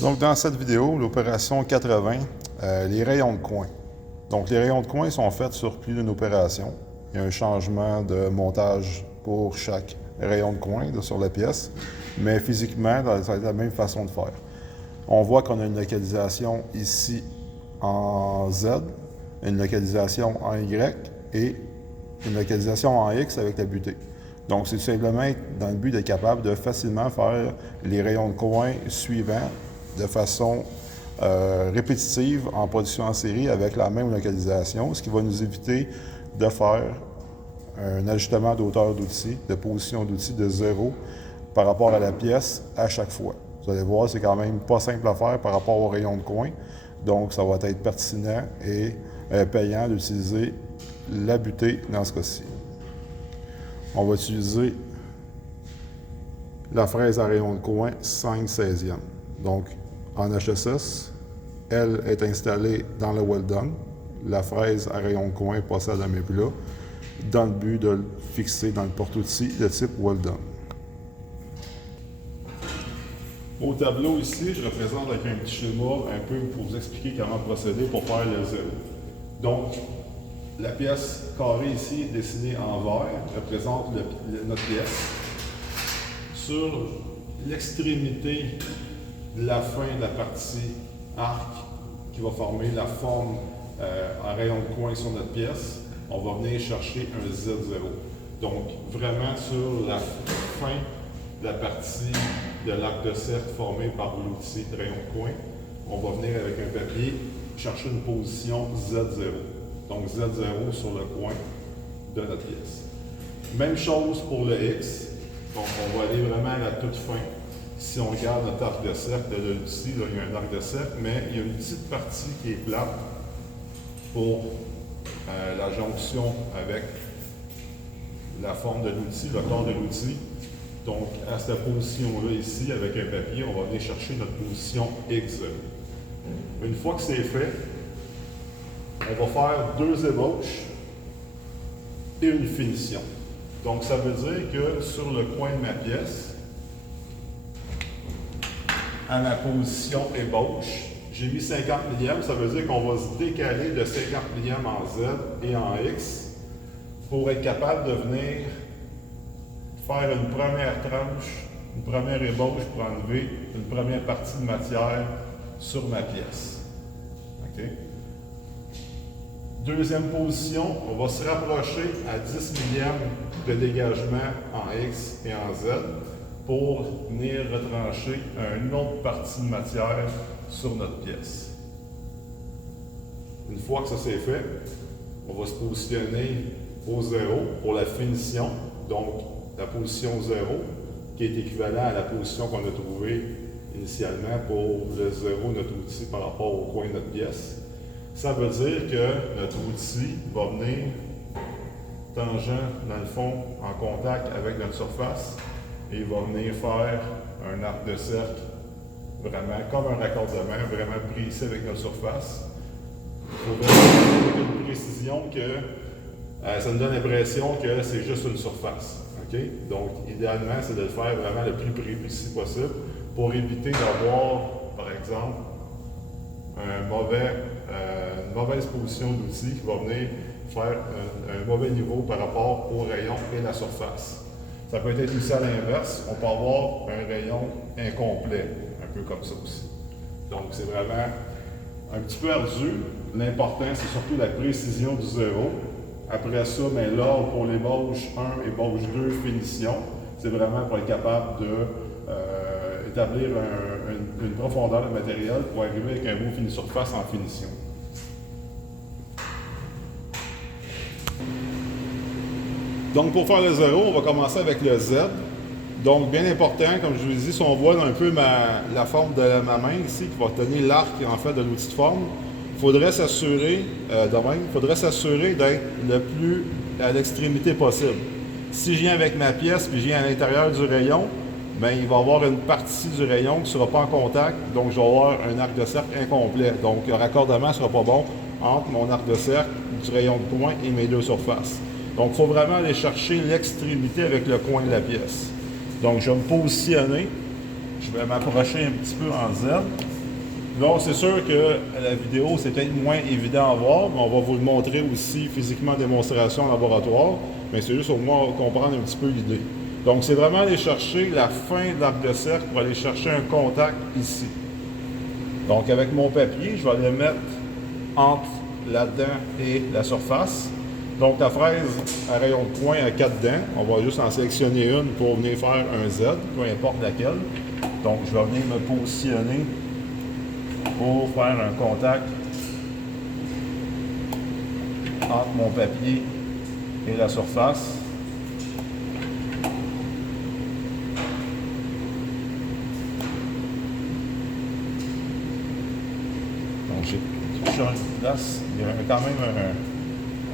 Donc, dans cette vidéo, l'opération 80, les rayons de coin. Donc, les rayons de coin sont faits sur plus d'une opération. Il y a un changement de montage pour chaque rayon de coin sur la pièce, mais physiquement, ça va être la même façon de faire. On voit qu'on a une localisation ici en Z, une localisation en Y et une localisation en X avec la butée. Donc, c'est tout simplement dans le but d'être capable de facilement faire les rayons de coin suivants de façon répétitive en production en série avec la même localisation, ce qui va nous éviter de faire un ajustement d'auteur d'outil, de position d'outil de 0 par rapport à la pièce à chaque fois. Vous allez voir, c'est quand même pas simple à faire par rapport aux rayons de coin. Donc, ça va être pertinent et payant d'utiliser la butée dans ce cas-ci. On va utiliser la fraise à rayon de coin 5/16e. Donc, en HSS, elle est installée dans le Weldon. La fraise à rayon de coin possède un plat dans le but de le fixer dans le porte-outil de type Weldon. Au tableau ici, je représente avec un petit schéma un peu pour vous expliquer comment procéder pour faire le zéro. Donc, la pièce carrée ici, dessinée en vert, représente notre pièce. Sur l'extrémité de la fin de la partie arc qui va former la forme en rayon de coin sur notre pièce, on va venir chercher un Z0. Donc, vraiment sur la fin de la partie de l'arc de cercle formé par l'outil de rayon de coin, on va venir avec un papier chercher une position Z0. Donc Z0 sur le coin de notre pièce. Même chose pour le X. Donc on va aller vraiment à la toute fin. Si on regarde notre arc de cercle de l'outil, il y a un arc de cercle, mais il y a une petite partie qui est plate pour la jonction avec la forme de l'outil, le corps de l'outil. Donc à cette position-là ici, avec un papier, on va venir chercher notre position X0. Une fois que c'est fait, on va faire 2 ébauches et une finition. Donc, ça veut dire que sur le coin de ma pièce, à ma position ébauche, j'ai mis 50 millièmes. Ça veut dire qu'on va se décaler de 50 millièmes en Z et en X pour être capable de venir faire une première tranche, une première ébauche pour enlever une première partie de matière sur ma pièce. OK? Deuxième position, on va se rapprocher à 10 millièmes de dégagement en X et en Z pour venir retrancher une autre partie de matière sur notre pièce. Une fois que ça c'est fait, on va se positionner au 0 pour la finition, donc la position 0 qui est équivalent à la position qu'on a trouvée initialement pour le 0, notre outil par rapport au coin de notre pièce. Ça veut dire que notre outil va venir tangent, dans le fond, en contact avec notre surface et il va venir faire un arc de cercle vraiment comme un raccordement, vraiment précis avec notre surface. Il faut vraiment avec une précision que ça nous donne l'impression que c'est juste une surface. Okay? Donc, idéalement, c'est de le faire vraiment le plus précis possible pour éviter d'avoir, par exemple, une mauvaise position d'outil qui va venir faire un mauvais niveau par rapport au rayon et la surface. Ça peut être aussi à l'inverse, on peut avoir un rayon incomplet, un peu comme ça aussi. Donc c'est vraiment un petit peu ardu. L'important, c'est surtout la précision du 0. Après ça, mais l'ordre pour l'ébauche 1 et ébauche 2, finition, c'est vraiment pour être capable de établir une profondeur de matériel pour arriver avec un beau fini surface en finition. Donc pour faire le 0, on va commencer avec le Z. Donc bien important, comme je vous l'ai dit, si on voit un peu la forme de ma main ici, qui va tenir l'arc en fait de l'outil de forme, il faudrait s'assurer d'être le plus à l'extrémité possible. Si je viens avec ma pièce puis je viens à l'intérieur du rayon, bien, il va y avoir une partie du rayon qui ne sera pas en contact, donc je vais avoir un arc de cercle incomplet. Donc le raccordement ne sera pas bon entre mon arc de cercle, du rayon de coin et mes deux surfaces. Donc il faut vraiment aller chercher l'extrémité avec le coin de la pièce. Donc je vais me positionner je vais m'approcher un petit peu en Z. Donc, c'est sûr que la vidéo, c'est peut-être moins évident à voir, mais on va vous le montrer aussi physiquement en démonstration en laboratoire. Mais c'est juste au moins comprendre un petit peu l'idée. Donc, c'est vraiment aller chercher la fin de l'arc de cercle pour aller chercher un contact ici. Donc, avec mon papier, je vais le mettre entre la dent et la surface. Donc, la fraise à rayon de poing a 4 dents. On va juste en sélectionner une pour venir faire un Z, peu importe laquelle. Donc, je vais venir me positionner pour faire un contact entre mon papier et la surface. Donc, j'ai touché en place. Il y a quand même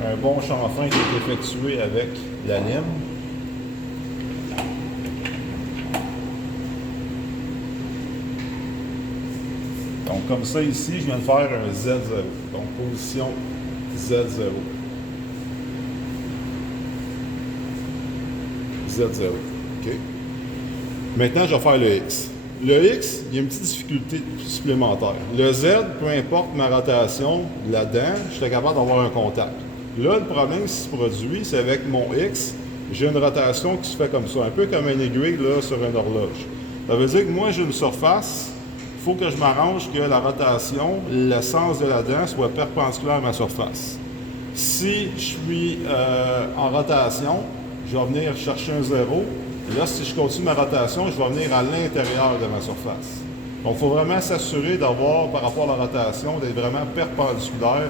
un bon chanfrein qui est effectué avec la lime. Donc, comme ça, ici, je viens de faire un Z0. Donc, position Z0. Z0. OK? Maintenant, je vais faire le X. Le X, il y a une petite difficulté supplémentaire. Le Z, peu importe ma rotation là-dedans, je suis capable d'avoir un contact. Là, le problème qui se produit, c'est avec mon X, j'ai une rotation qui se fait comme ça, un peu comme une aiguille là, sur une horloge. Ça veut dire que moi, j'ai une surface. Il faut que je m'arrange que la rotation, le sens de la dent soit perpendiculaire à ma surface. Si je suis en rotation, je vais venir chercher un 0. Là, si je continue ma rotation, je vais venir à l'intérieur de ma surface. Donc, il faut vraiment s'assurer d'avoir, par rapport à la rotation, d'être vraiment perpendiculaire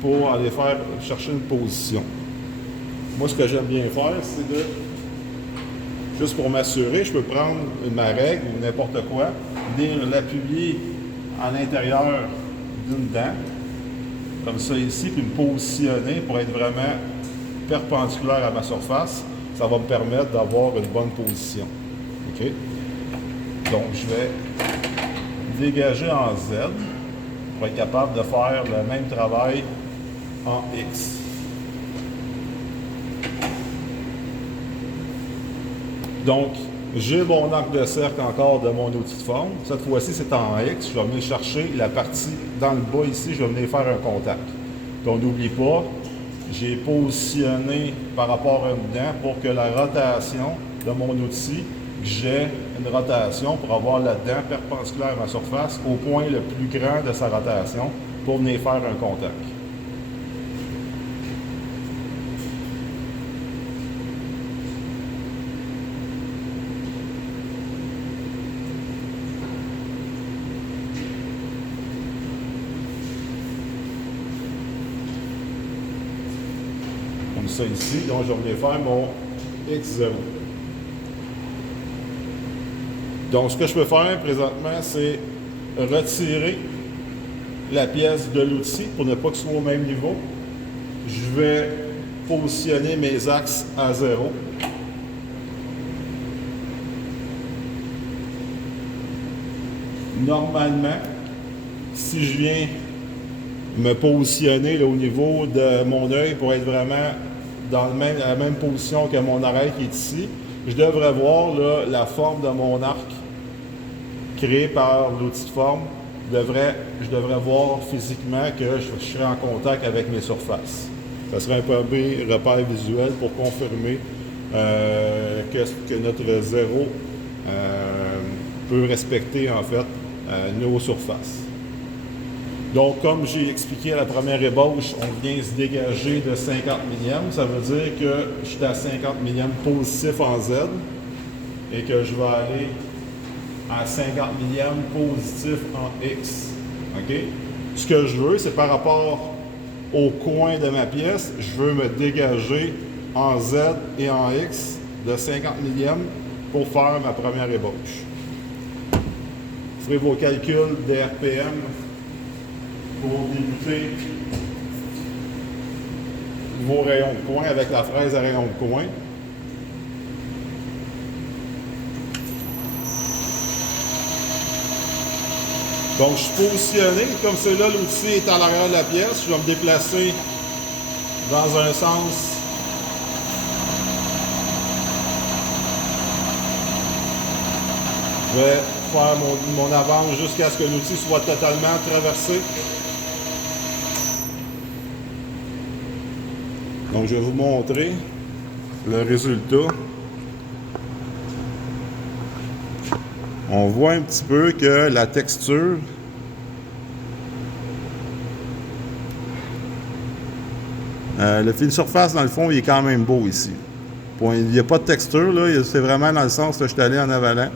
pour aller chercher une position. Moi, ce que j'aime bien faire, c'est de, juste pour m'assurer, je peux prendre ma règle ou n'importe quoi, venir l'appuyer à l'intérieur d'une dent, comme ça ici, puis me positionner pour être vraiment perpendiculaire à ma surface. Ça va me permettre d'avoir une bonne position. OK? Donc, je vais dégager en Z pour être capable de faire le même travail en X. Donc, j'ai mon arc de cercle encore de mon outil de forme. Cette fois-ci, c'est en X. Je vais venir chercher la partie dans le bas ici. Je vais venir faire un contact. Donc, n'oublie pas, j'ai positionné par rapport à une dent pour que la rotation de mon outil, j'ai une rotation pour avoir la dent perpendiculaire à ma surface au point le plus grand de sa rotation pour venir faire un contact. Comme ça ici, donc je vais venir faire mon X0. Donc ce que je peux faire présentement, c'est retirer la pièce de l'outil pour ne pas que ce soit au même niveau. Je vais positionner mes axes à 0. Normalement, si je viens me positionner là, au niveau de mon œil pour être vraiment dans la même position que mon oreille qui est ici, je devrais voir là, la forme de mon arc créé par l'outil de forme. Je devrais voir physiquement que je serai en contact avec mes surfaces. Ça serait un premier repère visuel pour confirmer que notre 0 peut respecter en fait nos surfaces. Donc, comme j'ai expliqué à la première ébauche, on vient se dégager de 50 millièmes. Ça veut dire que je suis à 50 millièmes positif en Z et que je vais aller à 50 millièmes positif en X. OK? Ce que je veux, c'est par rapport au coin de ma pièce, je veux me dégager en Z et en X de 50 millièmes pour faire ma première ébauche. Vous ferez vos calculs d'RPM pour débuter vos rayons de coin avec la fraise à rayon de coin. Donc, je suis positionné. Comme cela, l'outil est à l'arrière de la pièce. Je vais me déplacer dans un sens Je vais faire mon avance jusqu'à ce que l'outil soit totalement traversé. Donc je vais vous montrer le résultat. On voit un petit peu que la texture le fil surface, dans le fond, il est quand même beau ici. Il n'y a pas de texture, là. C'est vraiment dans le sens que je suis allé en avalant.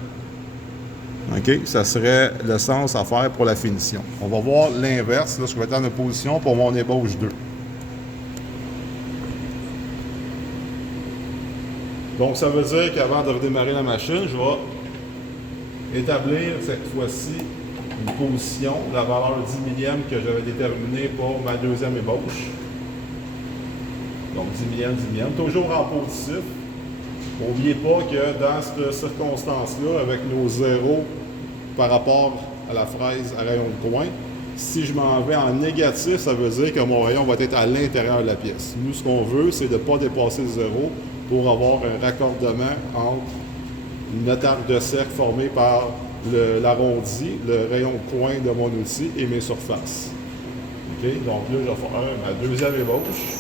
OK? Ça serait le sens à faire pour la finition. On va voir l'inverse. Là, je vais être en opposition pour mon ébauche 2. Donc, ça veut dire qu'avant de redémarrer la machine, je vais établir cette fois-ci une position de la valeur 10 millième que j'avais déterminée pour ma deuxième ébauche. Donc 10 millième, 10 millième, toujours en positif. N'oubliez pas que dans cette circonstance-là, avec nos zéros par rapport à la fraise à rayon de coin, si je m'en vais en négatif, ça veut dire que mon rayon va être à l'intérieur de la pièce. Nous, ce qu'on veut, c'est de ne pas dépasser le zéro pour avoir un raccordement entre notre arc de cercle formé par l'arrondi, le rayon de coin de mon outil et mes surfaces. OK? Donc là, je vais faire ma deuxième ébauche.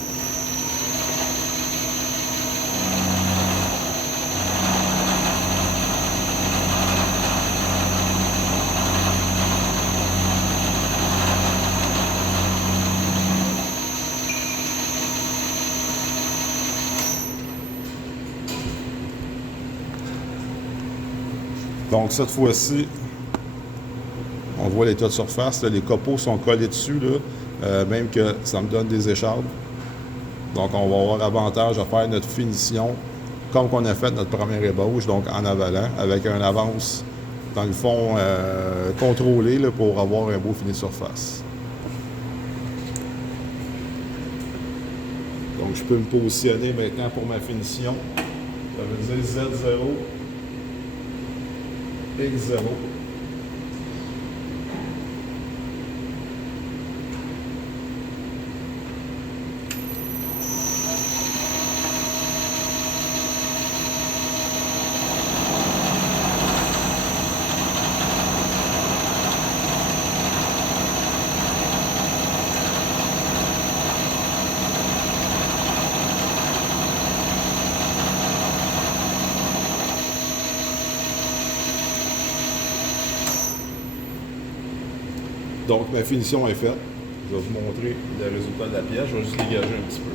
Donc cette fois-ci, on voit l'état de surface, là, les copeaux sont collés dessus, là, même que ça me donne des échardes. Donc on va avoir avantage à faire notre finition comme qu'on a fait notre première ébauche, donc en avalant, avec un avance dans le fond contrôlé là, pour avoir un beau fini de surface. Donc je peux me positionner maintenant pour ma finition. Ça veut dire Z0. X0. Donc, ma finition est faite. Je vais vous montrer le résultat de la pièce. Je vais juste dégager un petit peu.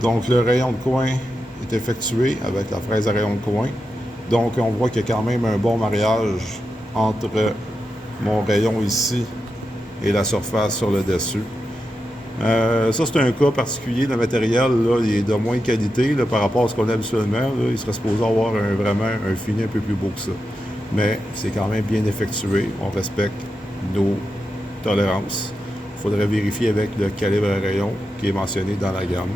Donc, le rayon de coin est effectué avec la fraise à rayon de coin. Donc, on voit qu'il y a quand même un bon mariage entre mon rayon ici et la surface sur le dessus. Ça, c'est un cas particulier. Le matériel, là, il est de moins qualité là, par rapport à ce qu'on a habituellement. Là, il serait supposé avoir vraiment un fini un peu plus beau que ça. Mais c'est quand même bien effectué. On respecte nos tolérances. Il faudrait vérifier avec le calibre à rayon qui est mentionné dans la gamme.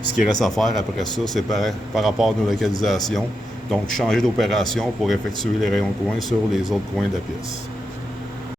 Ce qui reste à faire après ça, c'est par rapport à nos localisations. Donc, changer d'opération pour effectuer les rayons de coin sur les autres coins de la pièce.